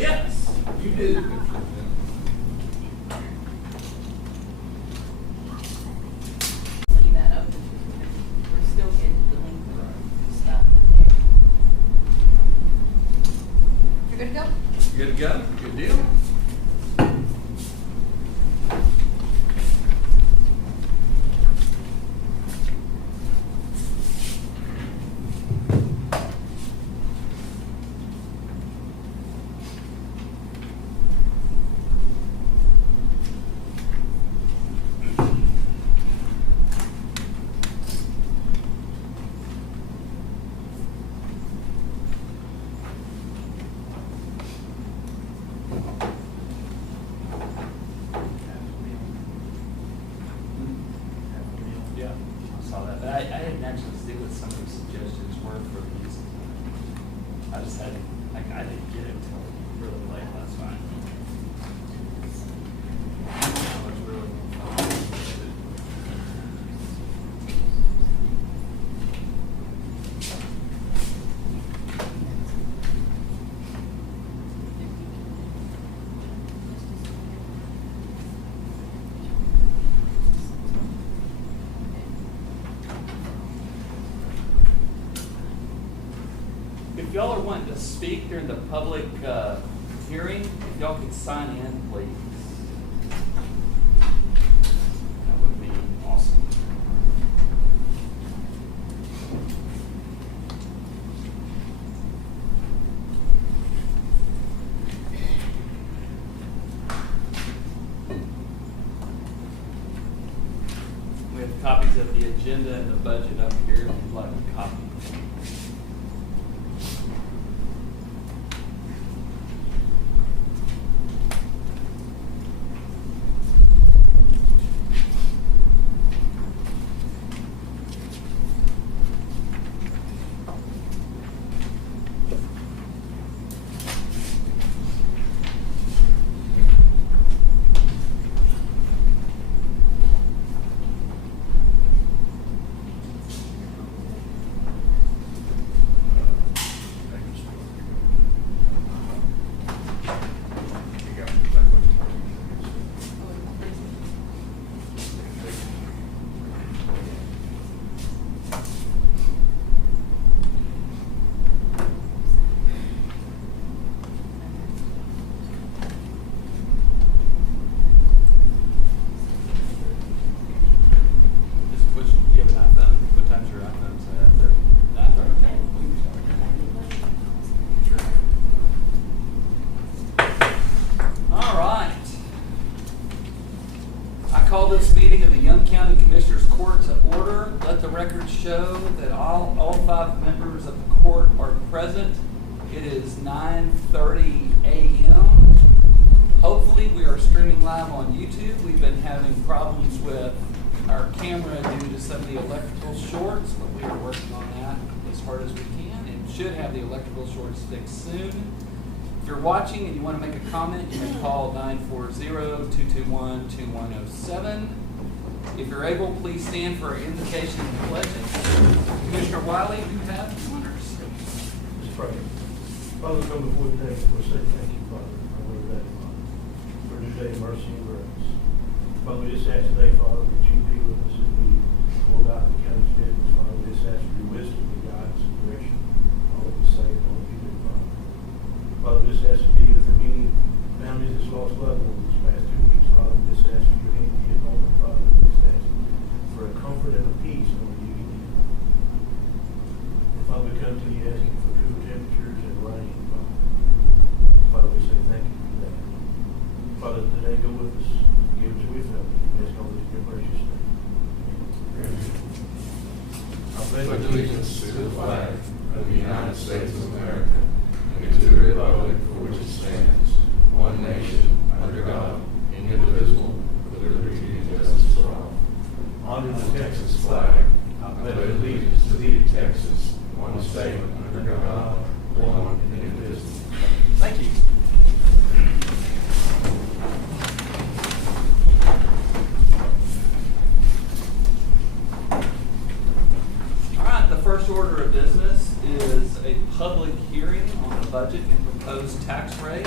Yes, you do. Leave that open. We're still getting delinquent stuff in there. You're good to go? Good to go? Good deal. Yeah, I saw that. But I didn't actually see what some of the suggestions were for these. I just had, I didn't get it until really late last night. I was really. If y'all are wanting to speak during the public hearing, if y'all could sign in, please. That would be awesome. We have copies of the agenda and the budget up here if you'd like a copy. Just which, do you have an iPhone? What time's your iPhone set? 9:30. Okay. We can start. Sure. All right. I call this meeting of the Young County Commissioners Court to order. Let the record show that all 5 members of the court are present. It is 9:30 a.m. Hopefully we are streaming live on YouTube. We've been having problems with our camera due to some of the electrical shorts, but we are working on that as hard as we can and should have the electrical shorts fixed soon. If you're watching and you want to make a comment, you may call 940-221-2107. If you're able, please stand for our invocation and pledges. Commissioner Wiley, you have the honors. Let's pray. Father, come before today, we'll say thank you, Father, for another day, Father, for a new day of mercy and grace. Father, we just ask today, Father, that you be with us as we pull out the county's business, Father. We just ask for your wisdom and guidance and direction, all that we say and all that we do, Father. Father, we just ask to be with the many families that's lost loved ones these past 2 weeks, Father. We just ask for your hand to get home, Father. We just ask for a comfort and a peace that we give you. And Father, we come to you asking for cooler temperatures and rain, Father. Father, we say thank you for that. Father, today go with us. Give us wisdom. We ask all this in your precious name. I pledge allegiance to the flag of the United States of America and to the republic for which it stands, one nation, under God, indivisible, with liberty and justice for all. Under the Texas flag, I pledge allegiance to thee, Texas, one state, under God, one and indivisible. Thank you. All right, the first order of business is a public hearing on the budget and proposed tax rate.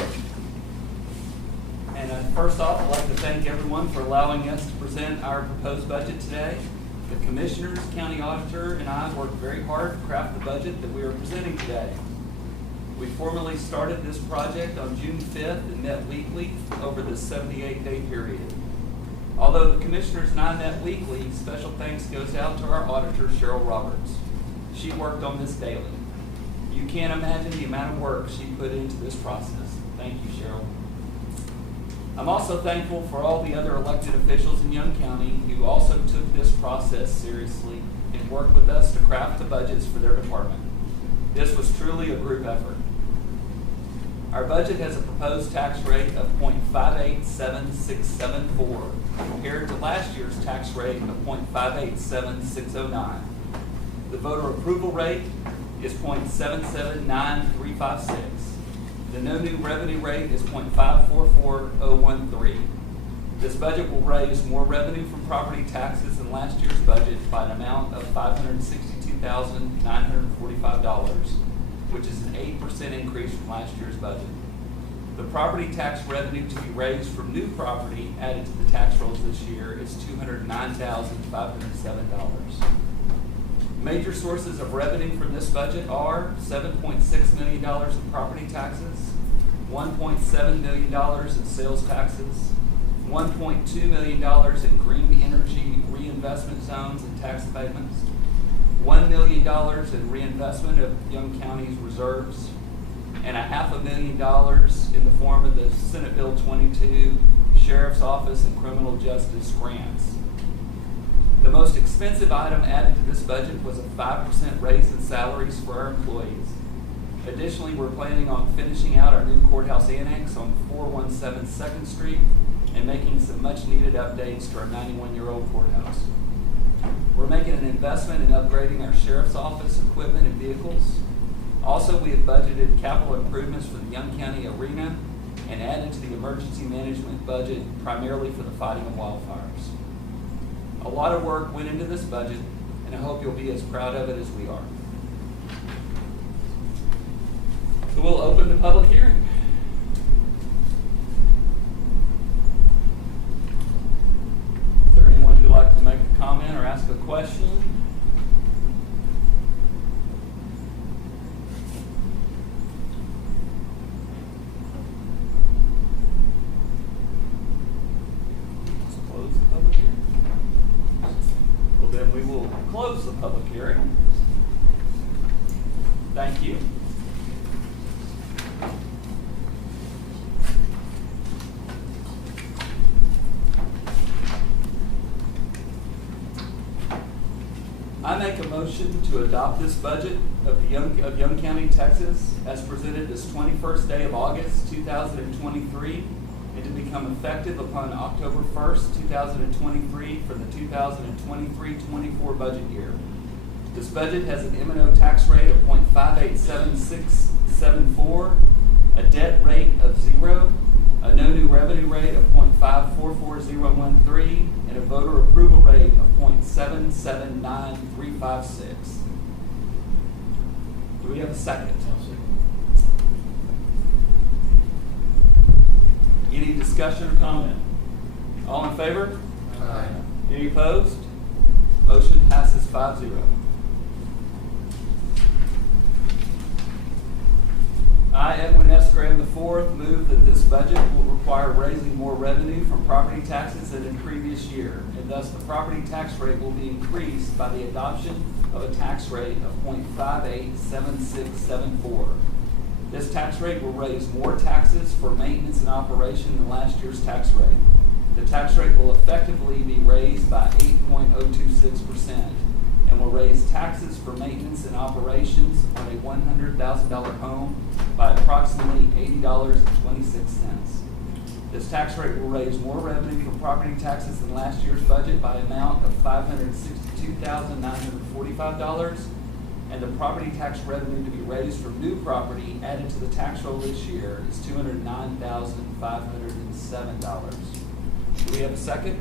First off, I'd like to thank everyone for allowing us to present our proposed budget today. The commissioners, county auditor, and I worked very hard to craft the budget that we are presenting today. We formally started this project on June 5th and met weekly over the 78-day period. Although the commissioners and I met weekly, special thanks goes out to our auditor, Cheryl Roberts. She worked on this daily. You can't imagine the amount of work she put into this process. Thank you, Cheryl. I'm also thankful for all the other elected officials in Young County who also took this process seriously and worked with us to craft the budgets for their department. This was truly a group effort. Our budget has a proposed tax rate of 0.587674 compared to last year's tax rate of 0.587609. The voter approval rate is 0.779356. The no new revenue rate is 0.544013. This budget will raise more revenue from property taxes than last year's budget by an amount of $562,945, which is an 8% increase from last year's budget. The property tax revenue to be raised from new property added to the tax rolls this year is $209,507. Major sources of revenue from this budget are $7.6 million in property taxes, $1.7 million in sales taxes, $1.2 million in green energy reinvestment zones and tax abatements, $1 million in reinvestment of Young County's reserves, and $500,000 in the form of the Senate Bill 22 Sheriff's Office and Criminal Justice grants. The most expensive item added to this budget was a 5% raise in salaries for our employees. Additionally, we're planning on finishing out our new courthouse annex on 417 2nd Street and making some much needed updates to our 91-year-old courthouse. We're making an investment in upgrading our sheriff's office equipment and vehicles. Also, we have budgeted capital improvements for the Young County Arena and added to the emergency management budget primarily for the fighting of wildfires. A lot of work went into this budget, and I hope you'll be as proud of it as we are. So we'll open the public hearing. Is there anyone who'd like to make a comment or ask a question? Let's close the public hearing. Well, then we will close the public hearing. Thank you. I make a motion to adopt this budget of Young County, Texas, as presented this 21st day of August, 2023, and to become effective upon October 1st, 2023 for the 2023-24 budget year. This budget has an M&O tax rate of 0.587674, a debt rate of 0, a no new revenue rate of 0.544013, and a voter approval rate of 0.779356. Do we have a second? Any discussion or comment? All in favor? Aye. Any opposed? Motion passes 5-0. I, Edwin S. Graham IV, move that this budget will require raising more revenue from property taxes than in previous year, and thus the property tax rate will be increased by the adoption of a tax rate of 0.587674. This tax rate will raise more taxes for maintenance and operation than last year's tax rate. The tax rate will effectively be raised by 8.026%. and will raise taxes for maintenance and operations on a $100,000 home by approximately $80.26. This tax rate will raise more revenue from property taxes than last year's budget by an amount of $562,945, and the property tax revenue to be raised from new property added to the tax roll this year is $209,507. Do we have a second?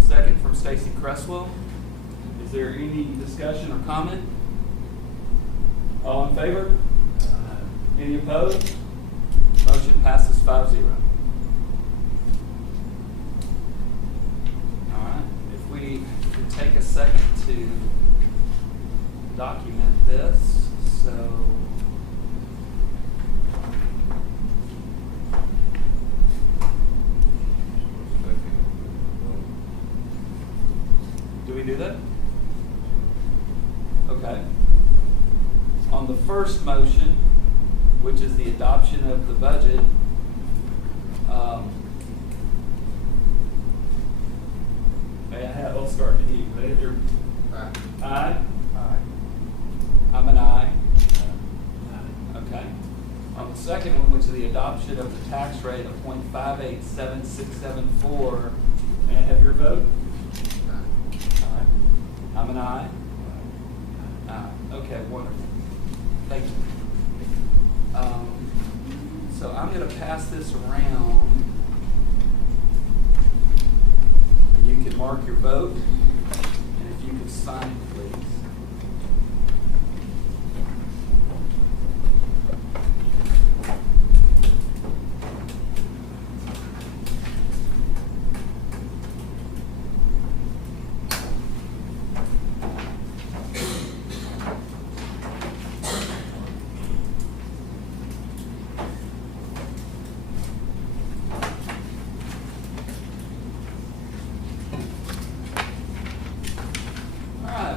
Second from Stacy Cresswell. Is there any discussion or comment? All in favor? Any opposed? Motion passes 5-0. to document this, so. Do we do that? Okay. On the first motion, which is the adoption of the budget, let's start with you. Raise your Aye. aye. Aye. I'm an aye. Okay. On the second one, which is the adoption of the tax rate of 0.587674, may I have your vote? Aye. I'm an aye. Aye. Okay, wonderful. Thank you. So I'm going to pass this around. You can mark your vote, and if you could sign, please.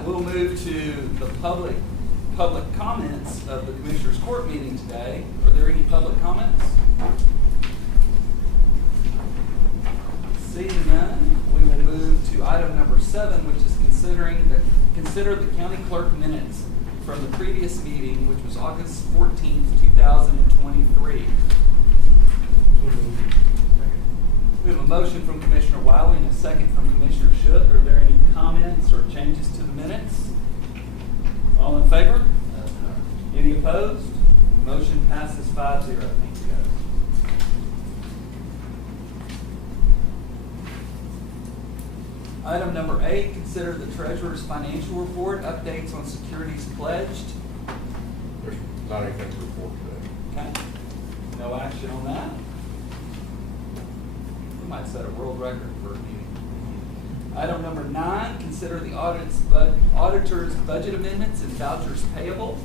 We'll move to the public comments of the Commissioners Court meeting today. Are there any public comments? Seeing none, we will move to item number 7, which is consider the county clerk minutes from the previous meeting, which was August 14th, 2023. We have a motion from Commissioner Wiley and a second from Commissioner Shook. Are there any comments or changes to the minutes? All in favor? Any opposed? Motion passes 5-0. Thank you, guys. Item number 8, consider the treasurer's financial report, updates on securities pledged. There's not anything to report today. Okay. No action on that. We might set a world record for a meeting. Item number 9, consider the auditor's budget amendments and vouchers payable.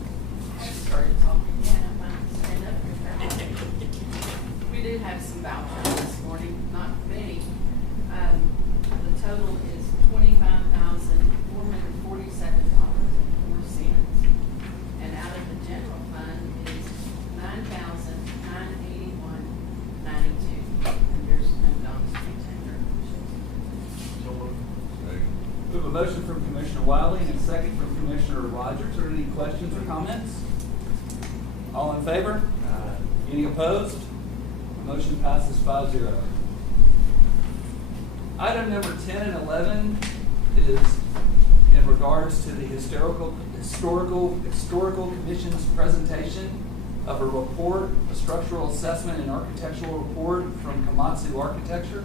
I started talking, yeah, I'm stand up here. We do have some vouchers this morning, not many. The total is $25,447.04. And out of the general fund is $9,981.92. And there's no Don's retainer. We have a motion from Commissioner Wiley and a second from Commissioner Rogers. Are there any questions or comments? All in favor? Any opposed? Motion passes 5-0. Item number 10 and 11 is in regards to the Historical Commission's presentation of a report, a structural assessment and architectural report from Komatsu Architecture.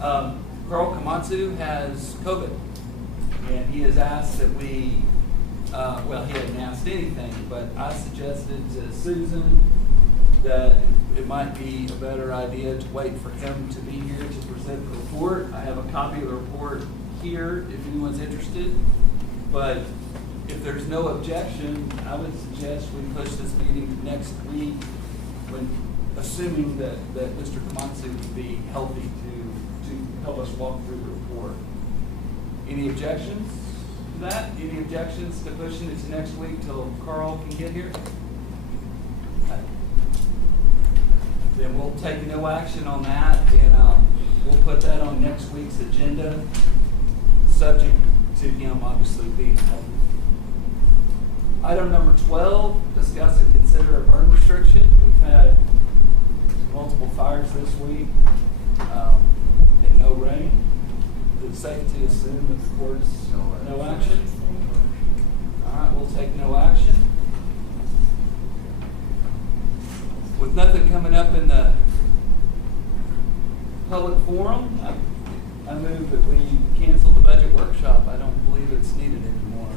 Carl Komatsu has COVID, and he has asked that we, well, he hadn't asked anything, but I suggested to Susan that it might be a better idea to wait for him to be here to present the report. I have a copy of the report here if anyone's interested, but if there's no objection, I would suggest we push this meeting to next week, assuming that Mr. Komatsu would be healthy to help us walk through the report. Any objections to that? Any objections to pushing it to next week till Carl can get here? Okay. Then we'll take no action on that, and we'll put that on next week's agenda, subject to him obviously being healthy. Item number 12, discuss and consider a burn restriction. We've had multiple fires this week and no rain. Is it safe to assume that the court's no action? All right, we'll take no action. With nothing coming up in the public forum, I move that we cancel the budget workshop. I don't believe it's needed anymore.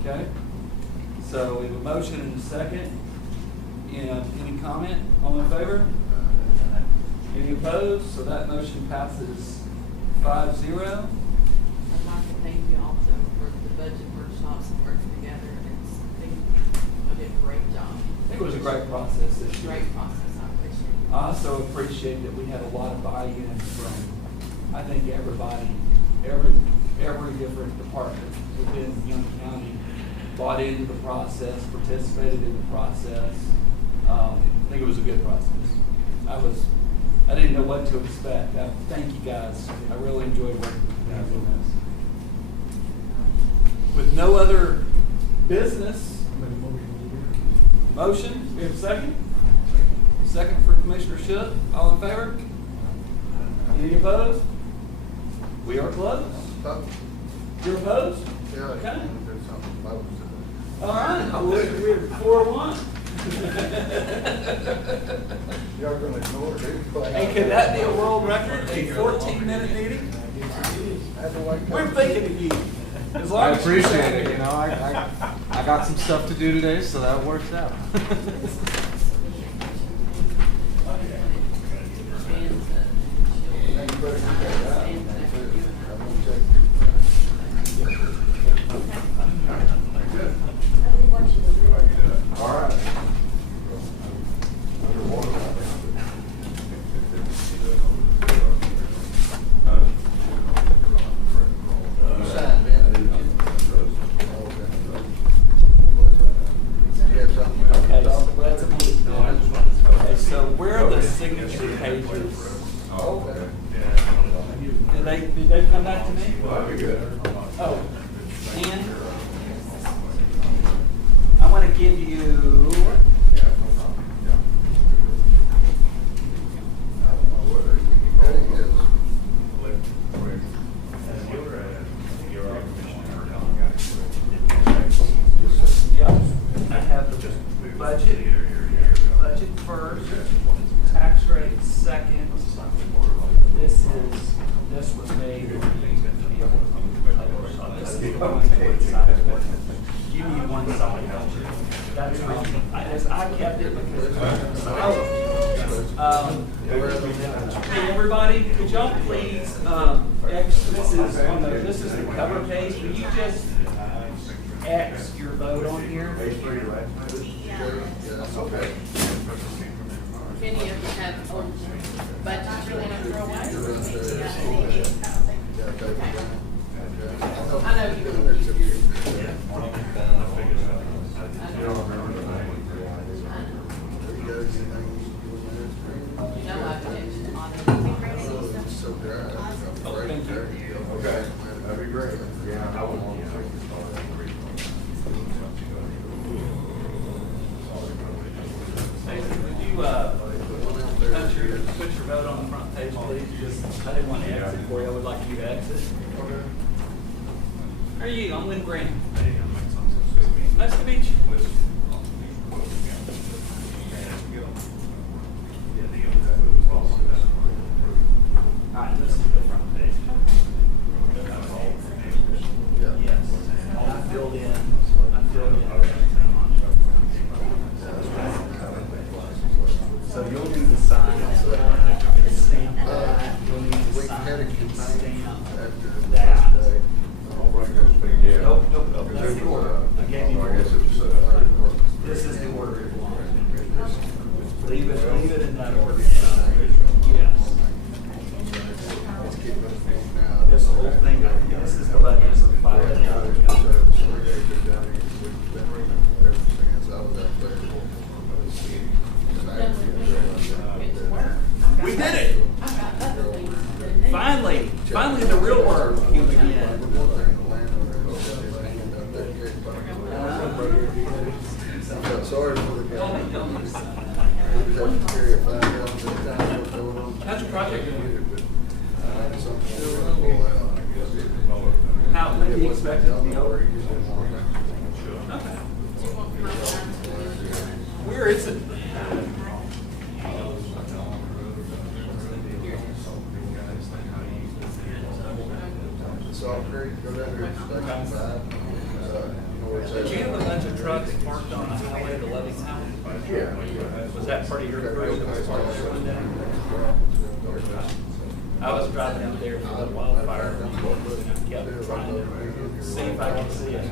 Okay? So we have a motion and a second. Any comment? All in favor? Any opposed? So that motion passes 5-0. I'd like to thank you budget workshops and working together, and they did a great job. I think it was a great process this year. Great process, I appreciate it. I also appreciate that we had a lot of buy-in from, I think, everybody, every different department within Young County bought into the process, participated in the process. I think it was a good process. I didn't know what to expect. Thank you guys. I really enjoyed working with you guys on this. With no other business, motion, we have a second? Second for Commissioner Shook. All in favor? Any opposed? We are closed. You're opposed? Yeah. Okay. There's something about it. All right. We're 4-1. Y'all gonna ignore it? Hey, could that be a world record? A 14-minute meeting? We're thinking of you. As long I as you're appreciate happy. it, you know, I got some stuff to do today, so that works out. All right. You signed in, didn't you? You have something to Okay, talk so about? that's a blue pen. Okay, so where are the signature pages? Okay. Did they come back to me? That'd be good. Oh, and I want to give you, There he is. yep, I have the budget first, tax rate second. This was made. This is the one side. You need one side. That's wrong. I kept it because. Hey, everybody, could y'all please, this is the cover page. Will you just X your vote on here? Yeah, okay. If any of you have old budgets you want to throw away? I know you don't. No objection on it. So dry. Thank you. Okay, that'd be great. Yeah, I would want to. Hey, would you, put your vote on the front page, please? Just, I didn't want to exit for you. I would like you to exit. How are you? I'm Lynn Graham. Nice to meet you. All right, this is the front page. Yes. I filled in. So you'll need to sign, stamp that, you'll need to We sign had a and good stamp thing after the that. first day. Nope, that's the order. I gave you the order. This is the order it belongs in. Leave it in that order. Yes. This whole thing, this is the budget, so the We did it! Finally the real work came again. Sorry for the guy. How's your project going? Something. How, when do you expect it to be over? Okay. Where is it? Salt Creek, go down there to Station 5. You know where it's at? Did you have a bunch of trucks parked on the highway to Levittown? Yeah. Was that part of your crew that was parked going down? I was driving out there for the wildfire, and I kept trying to see if I could see it.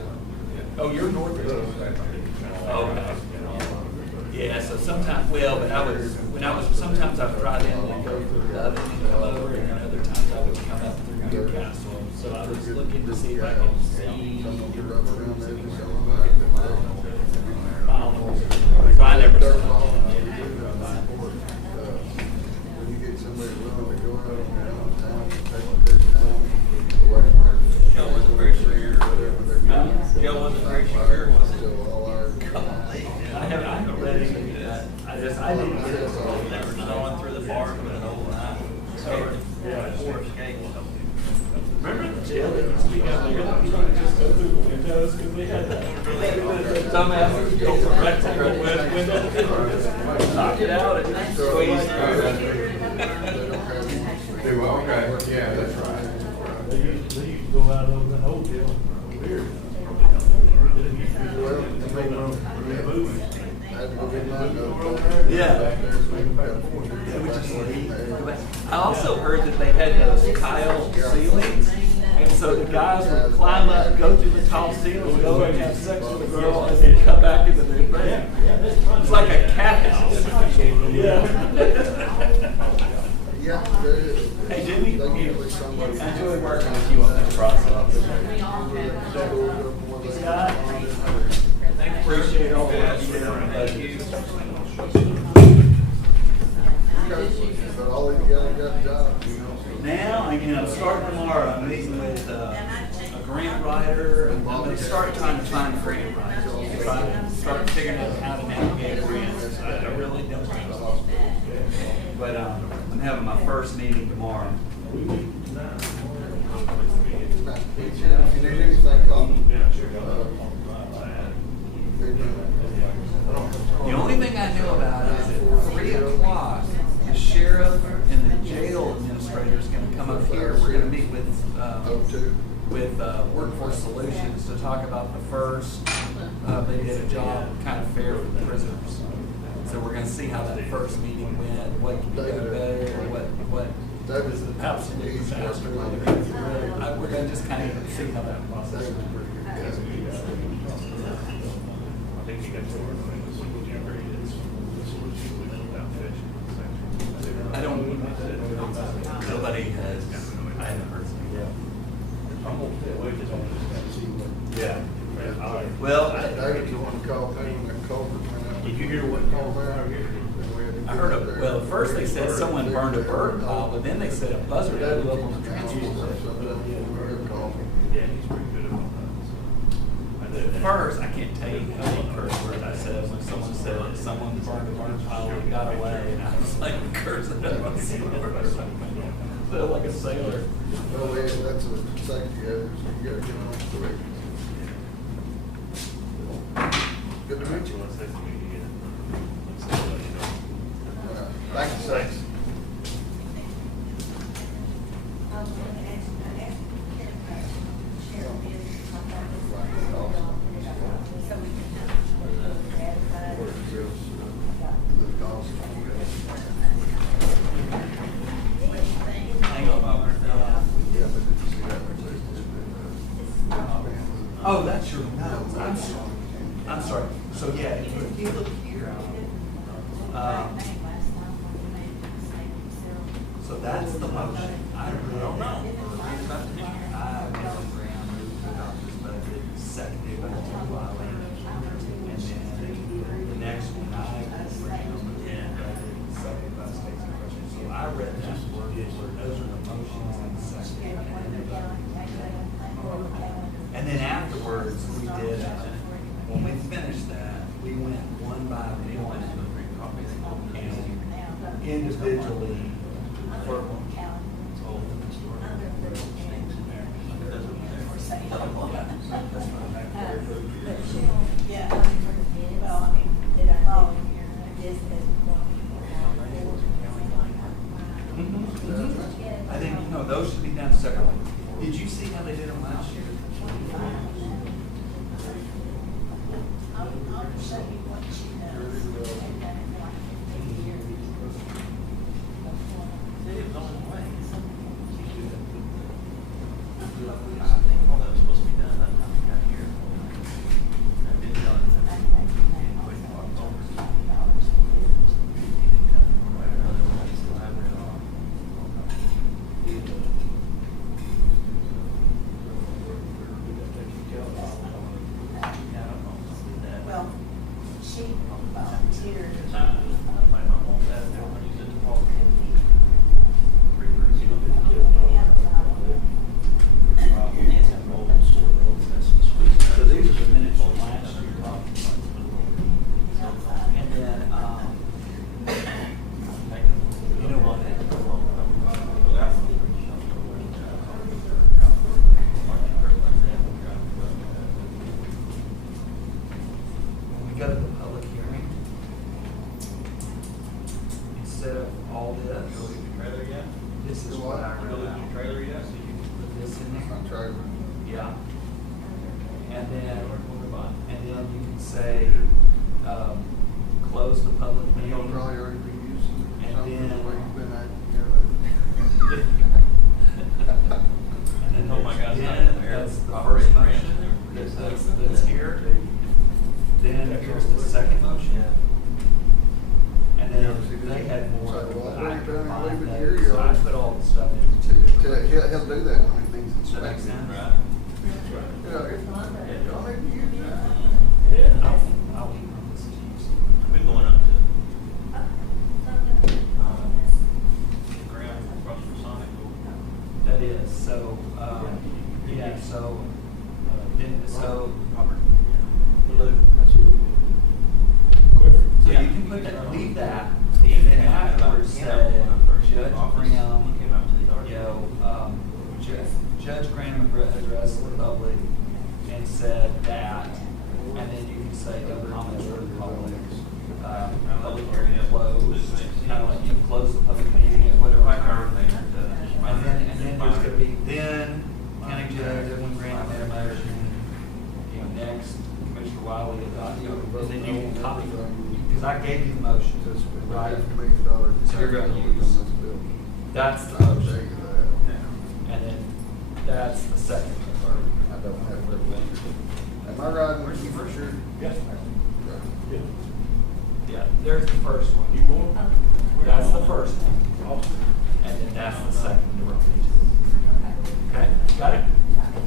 Oh, you're north of it? Oh, okay. Yeah, so sometimes, sometimes I would drive in and go through the other end over, and then other times I would come up through Newcastle. So I was looking to see if I could see your roads anywhere. So I never saw it. When you get somebody willing to go out downtown, take a big time away from it. Joe wasn't very sure. Joe wasn't very sure, was it? Still all our. I haven't read any of that. I didn't get it. Never snowing through the park with an old night. So, yeah, Forest Gate. Remember the jail that used to be out there that was trying to just go through the windows because we had that dumbass go from rectangle window just knock it out and just squeeze Do, okay, yeah, that's right. They used to go out over that old jail. Weird. Well, They make their own movies. I had to go get mine done. Yeah. Back there, so we can go I also heard that they had those tile ceilings, and so the guys would climb up, go through the tall ceiling, go and have sex with a girl, and then come back into their bed. It's like a cat house. Yeah. Yeah, there is. Hey, Jimmy, They usually somebody. I enjoy working with you on this process. We all have. Scott, appreciate all that you did on that. But all these guys got jobs, you know. Now, starting tomorrow, I'm meeting with a grant writer. I'm going to start trying to find grant writers. Start figuring out how to navigate grants. I really don't know. But I'm having my first meeting tomorrow. If you need anything, call me. The only thing I know about is at 3 o'clock, the sheriff and the jail administrator is going to come up here. We're going to meet with Workforce Solutions to talk about the first. They did a job kind of fair for the prisoners. So we're going to see how that first meeting went, what can be done better, what was the absolute disaster. We're going to just kind of see how that process went. I don't. Nobody has. I haven't heard something yet. I'm gonna stay away from this. Yeah. Well, Well, David's the one called me when that culvert went out. Did you hear what called out? I heard of. Well, first they said someone burned a bird pile, but then they said a buzzard blew up on the transformer. Yeah, he's pretty good about that. First, I can't tell you how many curse words I said when someone said that someone burned a bird pile and got away, and I was like cursing at myself. Feel like a sailor. Well, yeah, that's a safety hazard, so you gotta get on quick. Good to meet you. Thank you, sir. Hang on, Robert. Oh, that's your notes. I'm sorry. So yeah, if you look here, so that's the motion. I don't know. I moved to adopt this budget, seconded by Tim Wiley. And then the next one, I seconded by Stacey Rushing. So I read that word for word. Those are the motions and the second. And then afterwards, we did, when we finished that, we went one by one and individually for I think, no, those should be done separately. Did you see how they did them last year? instead of all this, Trailer yet? this is what I wrote Building out. your trailer yet? So you can put this in there. I'm trying. Yeah. And then you can say, close the public You'll meeting. probably already be using And something the then- way you've been acting. And then Oh my God, it's not then in there. that's the Operating first branch motion, in there. that's here. Then here's the second motion. And then they had more. So, well, but I I've already done it, combined leave it here, those, so I y'all. put all the stuff into two. He'll do that when he needs Does that make inspected. sense? Right. Yeah, y'all need to use that. I'll email this to you. We've been going up to, Graham across from Sonic. That is, so, yeah, so, then, so, That's what we do. Quick. so you can put that, leave that, and then afterwards say, Judge Graham, Came out to the yard. you know, Judge Graham addressed the public and said that, and then you can say no comments from the public. Public hearing closed, kind of like you close the public meeting at whatever time. And then there's gonna be, then county judge, Edwin Graham made a motion, you know, next, Commissioner Wiley, you know, and then you can copy, because I gave you the motion, right? So you're gonna use, that's the I'll tell motion, you that. and then that's the second. I don't have that. Am I riding with you for sure? Yes. Yeah. Yeah, there's the first one. You going? That's the first one, Awesome. and then that's the second. Okay, got it?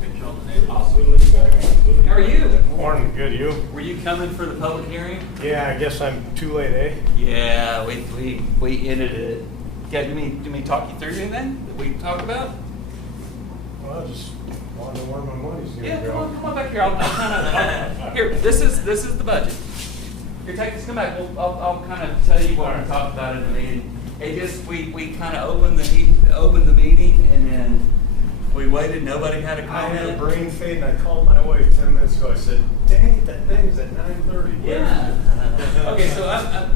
Picture on the neighbor. Awesome. How are you? Morning, good, you? Were you coming for the public hearing? Yeah, I guess I'm too late, eh? Yeah, we ended it. Yeah, do me talk you through anything that we talked about? Well, I just wanted to know where my money's gonna Yeah, go. come on back here. I'll kind of, here, this is the budget. Here, take this, come back. I'll kind of tell you what we talked about in the meeting. It just, we kind of opened the meeting and then we waited, nobody had a I had a comment. brain fade and I called my wife 10 minutes ago. I said, dang it, that thing's at 9:30. Yeah. Okay, so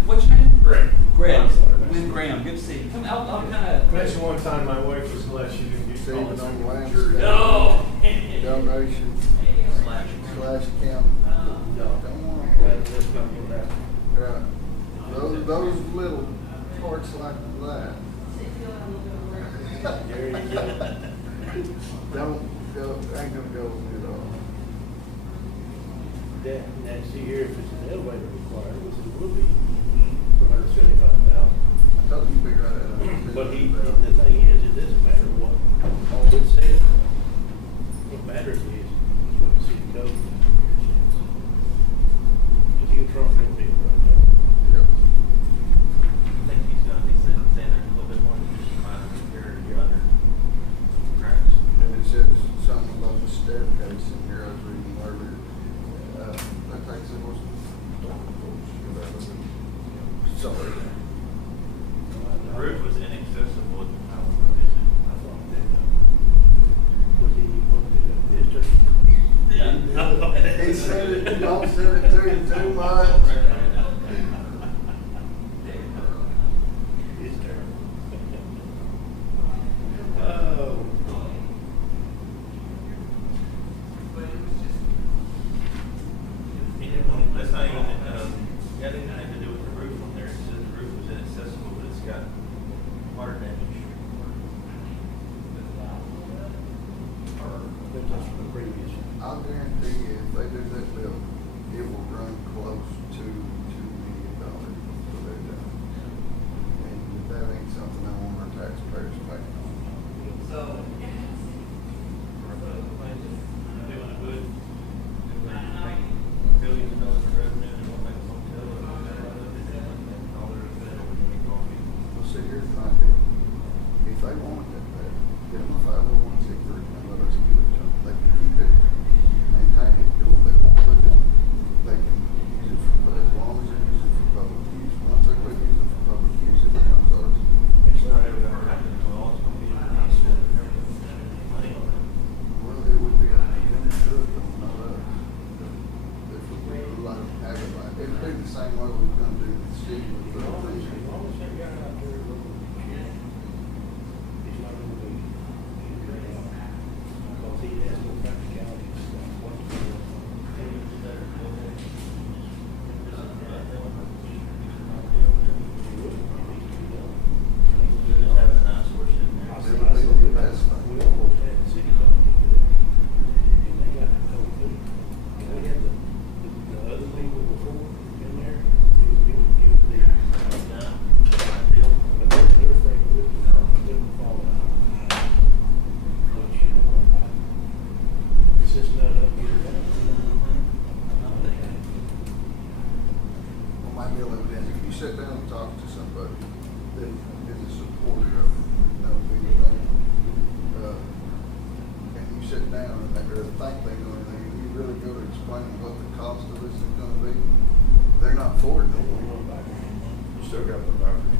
what's your name? Greg. Greg. I'm sorry, man. Lynn Graham, good to see you. Come, I'll kind of. Mentioned one time my wife was glad she didn't get Saving called. on land. No. Donation Slash. slash count. No. Don't want That's gonna go back. Yeah. Those little parts like that. There you go. Don't go, ain't gonna go with it all. That, see here, if it's an elevator required, which it will be, for $175,000. I told you to figure that out. But the thing is, it doesn't matter what, all it says. What matters is what the city code says. Cause he'll trump that deal right there. Yeah. I think he's gonna be saying there's a little bit more than just minor repair to under cracks. And it says something about the staircase in here, I was reading earlier. That takes it was. Sorry. The roof was inaccessible at the time of the visit. I thought that, was he wanted it up district? He said it, y'all said it too much. It's terrible. Oh. That's not even, got anything to do with the roof on there. It says the roof was inaccessible, but it's got water damage. But that's from the previous. I'll guarantee you, if they do that bill, it will run close to $2 million for their job. And that ain't something I want our taxpayers paying on. So. Doing a good, billions of dollars of revenue and we'll make a hotel and all that, and all their coffee. Well, see, here's the idea. If they want it that bad, get them a 501c3 and let us give it to them. They can keep it, maintain it, do what they want with it. They can use it for, as long as they use it for public use. Once they quit using it for public use, it becomes ours. It's not ever gonna happen, well, it's gonna be a nice fit and everything, money on it. Well, it would be up to them to do it, though, not us. If we would like to have it like, it'd be the same way we're gonna do the city with the As long things. as they got out there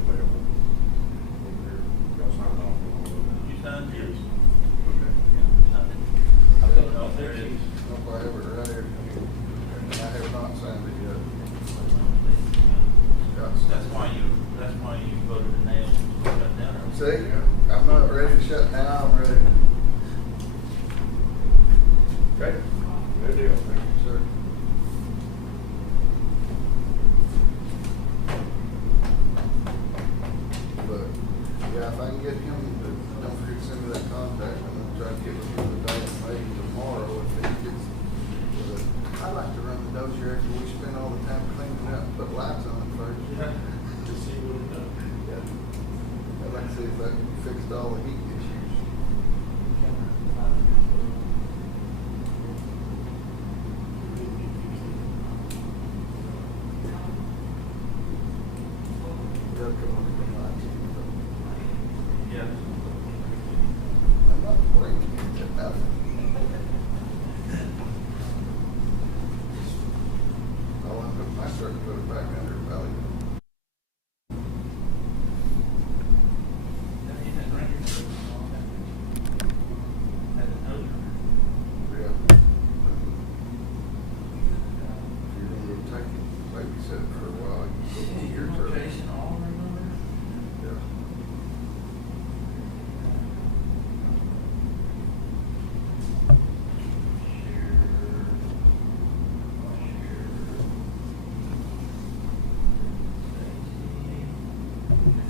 available over there. Y'all signed off on all of that. You signed yours? Okay. I don't know if there is. Nope, I have it right here. And I have not signed it yet. That's why you voted to nail, shut down. See, I'm not ready to shut down, I'm ready. Okay, good deal, thank you, sir. But, yeah, if I can get him, don't forget to send me that contact, I'm gonna try to get with him today and maybe tomorrow if he gets. I like to run the dozer after we spend all the time cleaning up, put lights on it first. Yeah, to see what it does. Yeah. I'd like to see if that fixed all the heat issues. Yeah, come on, put lights in it. Yeah. I'm not blaming you for nothing. Oh, I put my circuit put it back down